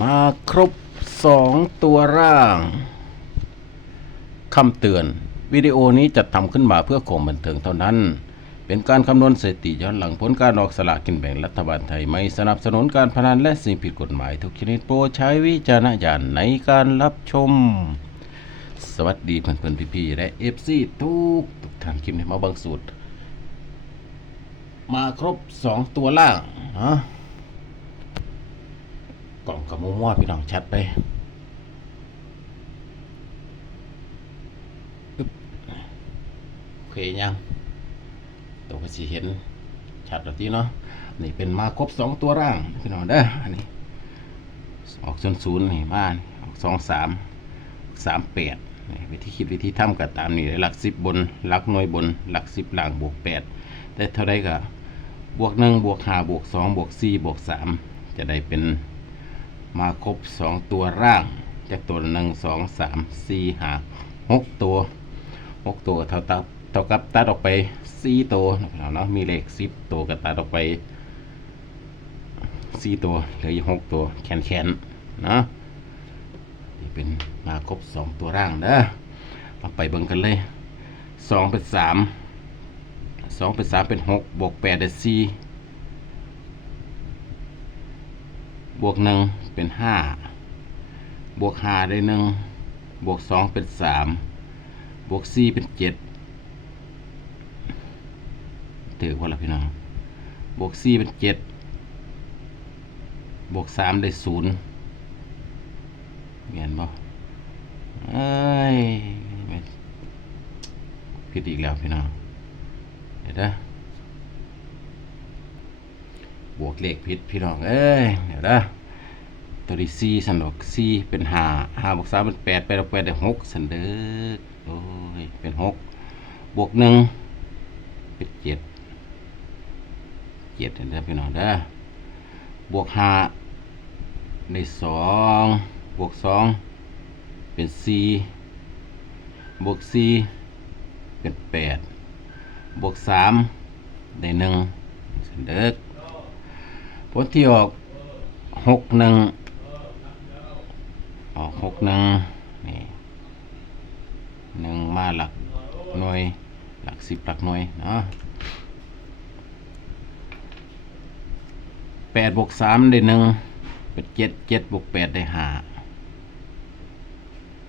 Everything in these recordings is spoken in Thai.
มาครบสองตัวร่างคำเตือน วิดีโอนี้จัดทำขึ้นมาเพื่อความบันเทิงเท่านั้น เป็นการคำนวณสถิติย้อนหลังผลการออกสลากกินแบ่งรัฐบาลไทยไม่สนับสนุนการพนันและสิ่งผิดกฎหมายทุกชนิดโปรดใช้วิจารณญาณในการรับชม สวัสดีเพื่อนๆพี่ๆและเอฟซีทุกทุกท่านคลิปนี้มาบางสูตร มาครบสองตัวล่างนะ กล่องกับมัวๆพี่น้องชัดไปอึ๊บโอเคยังตัวก็สิเห็นชัดแล้วทีเนาะนี่เป็นมาครบสองตัวร่างพี่น้องเด้ออันนี้ ออกศูนย์ศูนย์นี่มาออกสองสามสามแปดวิธีคิดวิธีทำก็ตามนี่หลักสิบบนหลักหน่วยบนหลักสิบล่างบวกแปดแต่เท่าไรก็บวกหนึ่งบวกห้าบวกสองบวกสี่บวกสามจะได้เป็น มาครบสองตัวร่างจากตัวหนึ่งสองสามสี่ห้าหกตัวหกตัวเท่าตับเท่ากับตัดออกไปสี่ตัวเนาะมีเลขสิบตัวก็ตัดออกไปสี่ตัวเหลืออยู่หกตัวแขนแขนนะนี่เป็นมาครบสองตัวร่างเด้อมาไปเบิ่งกันเลยสองเป็นสามสองเป็นสามเป็นหกบวกแปดได้สี่ บวกหนึ่งเป็นห้าบวกห้าได้หนึ่งบวกสองเป็นสามบวกสี่เป็นเจ็ดถือว่าละพี่น้องบวกสี่เป็นเจ็ดบวกสามได้ศูนย์เห็นบ่เอ้ยผิดอีกแล้วพี่น้องเดี๋ยวนะ บวกเลขผิดพี่น้องเอ้ยเดี๋ยวนะตัวที่สี่สันดอกสี่เป็นห้าห้าบวกสามเป็นแปดแปดบวกแปดได้หกสันเด้อโอ้ยเป็นหกบวกหนึ่งเป็นเจ็ดเจ็ดเห็นเด้อพี่น้องเด้อบวกห้าได้สองบวกสองเป็นสี่บวกสี่เป็นแปดบวกสามได้หนึ่งเสนเด็กผ ลที่ออกหกหนึ่งออกหกหนึ่งนี่หนึ่งมาหลักหน่วยหลักสิบหลักหน่วยเนาะแปดบวกสามได้หนึ่งเป็นเจ็ดเจ็ดบวกแปดได้ห้า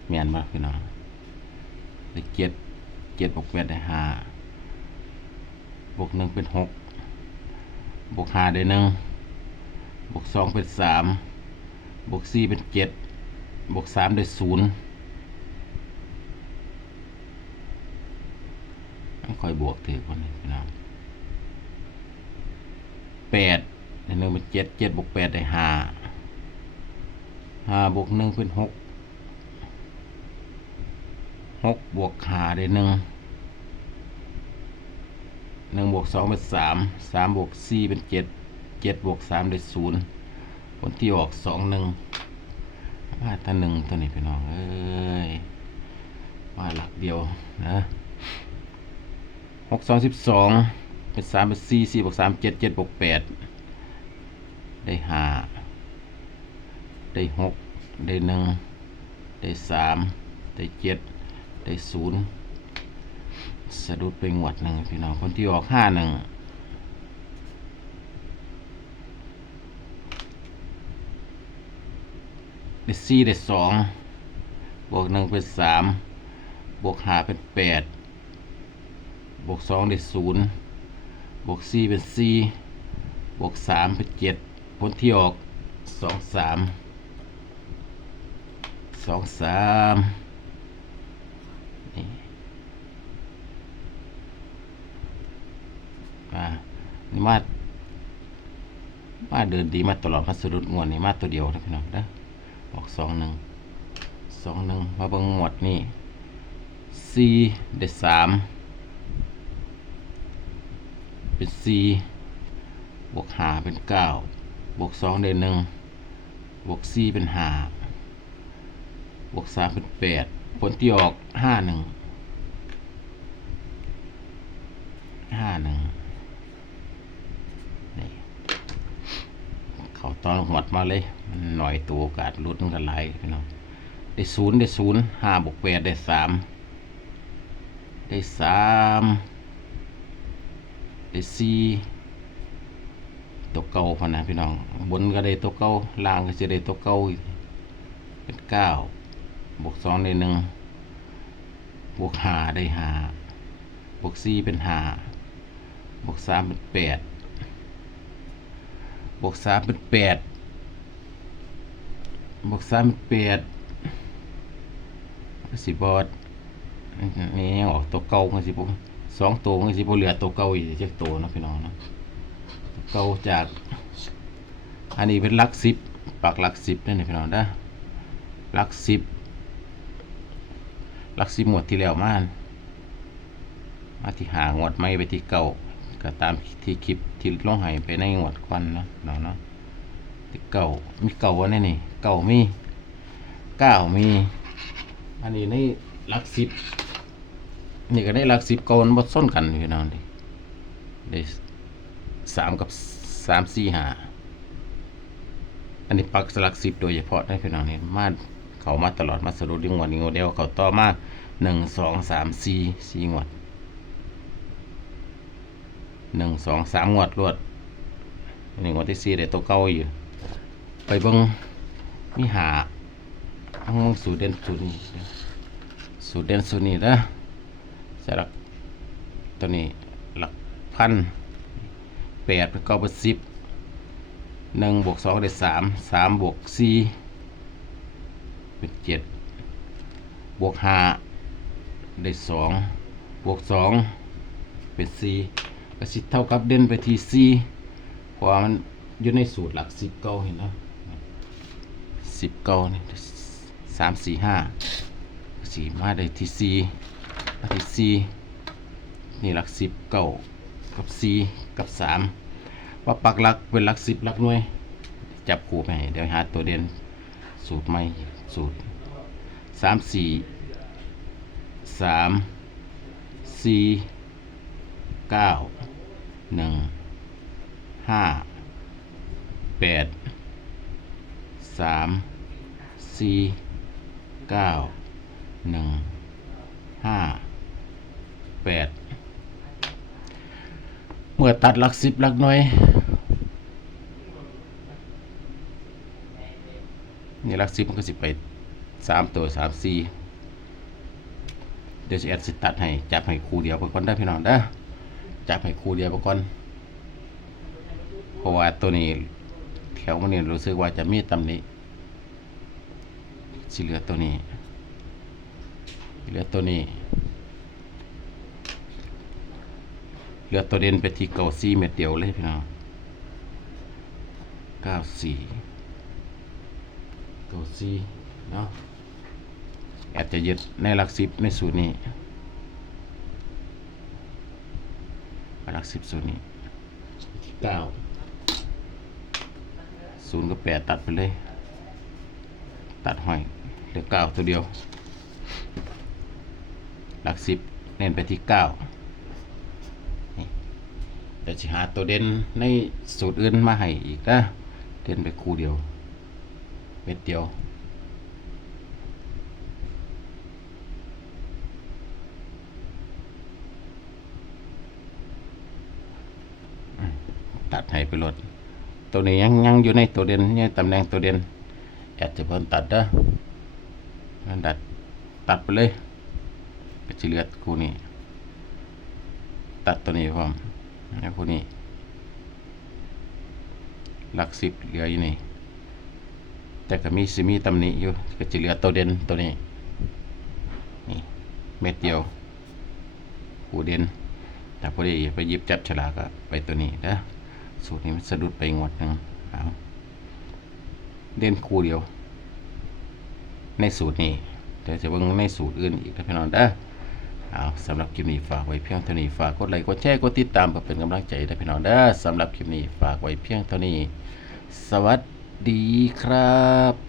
เมียนมากพี่น้องได้เจ็ดเจ็ดบวกแปดได้ห้าบวกหนึ่งเป็นหกบวกห้าได้หนึ่ง บวกสองเป็นสามบวกสี่เป็นเจ็ดบวกสามได้ศูนย์ค่อยบวกถือคนนี้พี่น้องแปดหนึ่งเป็นเจ็ดเจ็ดบวกแปดได้ห้าห้าบวกหนึ่งเป็นหกหกบวกห้าได้หนึ่งหนึ่งบวกสองเป็นสามสามบวกสี่เป็นเจ็ด เจ็ดบวกสามได้ศูนย์ผลที่ออกสองหนึ่งมาท่าหนึ่งตัวนี้พี่น้องเอ้ยมาหลักเดียวนะหกสองสิบสองเป็นสามเป็นสี่สี่บวกสามเจ็ดเจ็ดบวกแปดได้ห้าได้หกได้หนึ่งได้สามได้เจ็ดได้ศูนย์สะดุดไปงวดหนึ่งพี่น้องคนที่ออกห้าหนึ่ง ได้สี่ได้สองบวกหนึ่งเป็นสามบวกห้าเป็นแปดบวกสองได้ศูนย์บวกสี่เป็นสี่บวกสามเป็นเจ็ดผลที่ออกสองสามสองสามนี่มานี่มามาเดินดีมาตลอดมาสะดุดงวดนี่มาตัวเดียวนะพี่น้องนะ ออกสองหนึ่งสองหนึ่งมาเบิ่งงวดนี่สี่ได้สามเป็นสี่บวกหาเป็นเก้าบวกสองได้หนึ่งบวกสี่เป็นหาบวกสามเป็นแปดผลที่ออกห้าหนึ่งห้าหนึ่งนี่ เขาต อนหวดมาเลยหน่อยตัวโอกาสลุ้นกันหลายพี่น้องได้ศูนย์ได้ศูนย์ห้าบวกแปดได้สามได้สามได้สี่ตัวเก่าพอนะพี่น้อง บนก็ได้ตัวเก่าล่างก็จะได้ตัวเก่าเป็นเก้าบวกสองได้หนึ่งบวกห้าได้ห้าบวกสี่เป็นห้าบวกสามเป็นแปด บวกสามเป็นแปดบวกสามเป็นแปดสิบอดนี่ยังออกตัวเก่ามันสิบสองตัวมันสิบเหลือตัวเก่าอีกเจ็ดตัวนะพี่น้องนะตัวเก่าจาก อันนี้เป็นลักสิบปักลักสิบนั่นนี่พี่น้องนะลักสิบลักสิบหมวดที่แล้วมามาที่หางวดไม่ไปที่เก่า ก็ตามที่คลิปที่ลงให้ไปในงวดควันเนาะเนาะเนาะเก่ามีเก่าวะนี่นี่เก่ามีเก้ามี อันนี้ในหลักสิบนี่ก็ได้หลักสิบเก่ามันบดส้นกันพี่น้องดิได้สามกับสามสี่ห้าอันนี้ปักสลักสิบโดยเฉพาะได้พี่น้องนี่มาเขามาตลอดมาสรุปดิงวดนี้งวดเดียวเขาต่อมาหนึ่งสองสามสี่สี่งวด หนึ่งสองสามงวดรวดหนึ่งวดที่สี่ได้ตัวเก่าอยู่ ไปเบิ้งมีหาทั้งมงสูตรเด่นสูตรนี้สูตรเด่นสูตรนี้นะจะหลักตัวนี้หลักพันแปดเป็นเก้าเป็นสิบหนึ่งบวกสองได้สามสามบวกสี่เป็นเจ็ดบวกห้าได้สองบวกสองเป็นสี่ ก็สิเท่ากับเด่นไปที่สี่เพราะว่ามันอยู่ในสูตรหลักสิบเก้าเห็นไหมสิบเก้านี่สามสี่ห้าสี่มาได้ที่สี่มาที่สี่นี่หลักสิบเก้ากับสี่กับสามว่าปักหลักเป็นหลักสิบหลักหน่วย จับคู่ไปให้เดี๋ยวหาตัวเด่นสูตรใหม่สูตรสามสี่สามสี่ เก้าหนึ่งห้าแปดสามสี่เก้าหนึ่งห้าแปดเมื่อตัดหลักสิบหลักหน่วยนี่หลักสิบมันก็สิไปสามตัวสามสี่เดี๋ยวจะแอดสิตัดให้จับให้คู่เดียวไปก่อนได้พี่น้องได้อ จับให้คู่เดียวไปก่อนเพราะว่าตัวนี้แถวมันนี่รู้สึกว่าจะมีตำหนิสิเหลือตัวนี้เหลือตัวนี้เหลือตัวเด่นไปที่เก้าสี่เม็ดเดียวเลยพี่น้องเก้าสี่เก้าสี่เนาะแอบจะยึดในหลักสิบในสูตรนี้ หลักสิบศูนย์นี่เก้าศูนย์กับแปดตัดไปเลย ตัดห้อยเหลือเก้าตัวเดียว หลักสิบเน้นไปที่เก้านี่เดี๋ยวจะหาตัวเด่นในสูตรอื่นมาให้อีกนะเด่นไปคู่เดียวเม็ดเดียว ตัดให้ไปลดตัวนี้ยังยังอยู่ในตัวเด่นยังตำแหน่งตัวเด่นแอดจะเพิ่มตัดเด้อตัดตัดไปเลยก็จะเลือคู่นี้ ตัดตัวนี้พร้อมแล้วคู่นี้หลักสิบเหลืออยู่นี่แต่ก็มีสิมีตำหนิอยู่ก็จะเหลือตัวเด่นตัวนี้นี่เม็ดเดียวคู่เด่นแต่พอดีไปหยิบจับฉลากไปตัวนี้นะ สูตรนี้มันสะดุดไปงวดหนึ่งเอาเด่นคู่เดียว ในสูตรนี้เดี๋ยวจะเบิ่งในสูตรอื่นอีกนะพี่น้องเด้อเอาสำหรับคลิปนี้ฝากไว้เพียงเท่านี้ฝากกดไลค์กดแชร์กดติดตามเพื่อเป็นกำลังใจนะพี่น้องเด้อสำหรับคลิปนี้ฝากไว้เพียงเท่านี้ สวัสดีครับ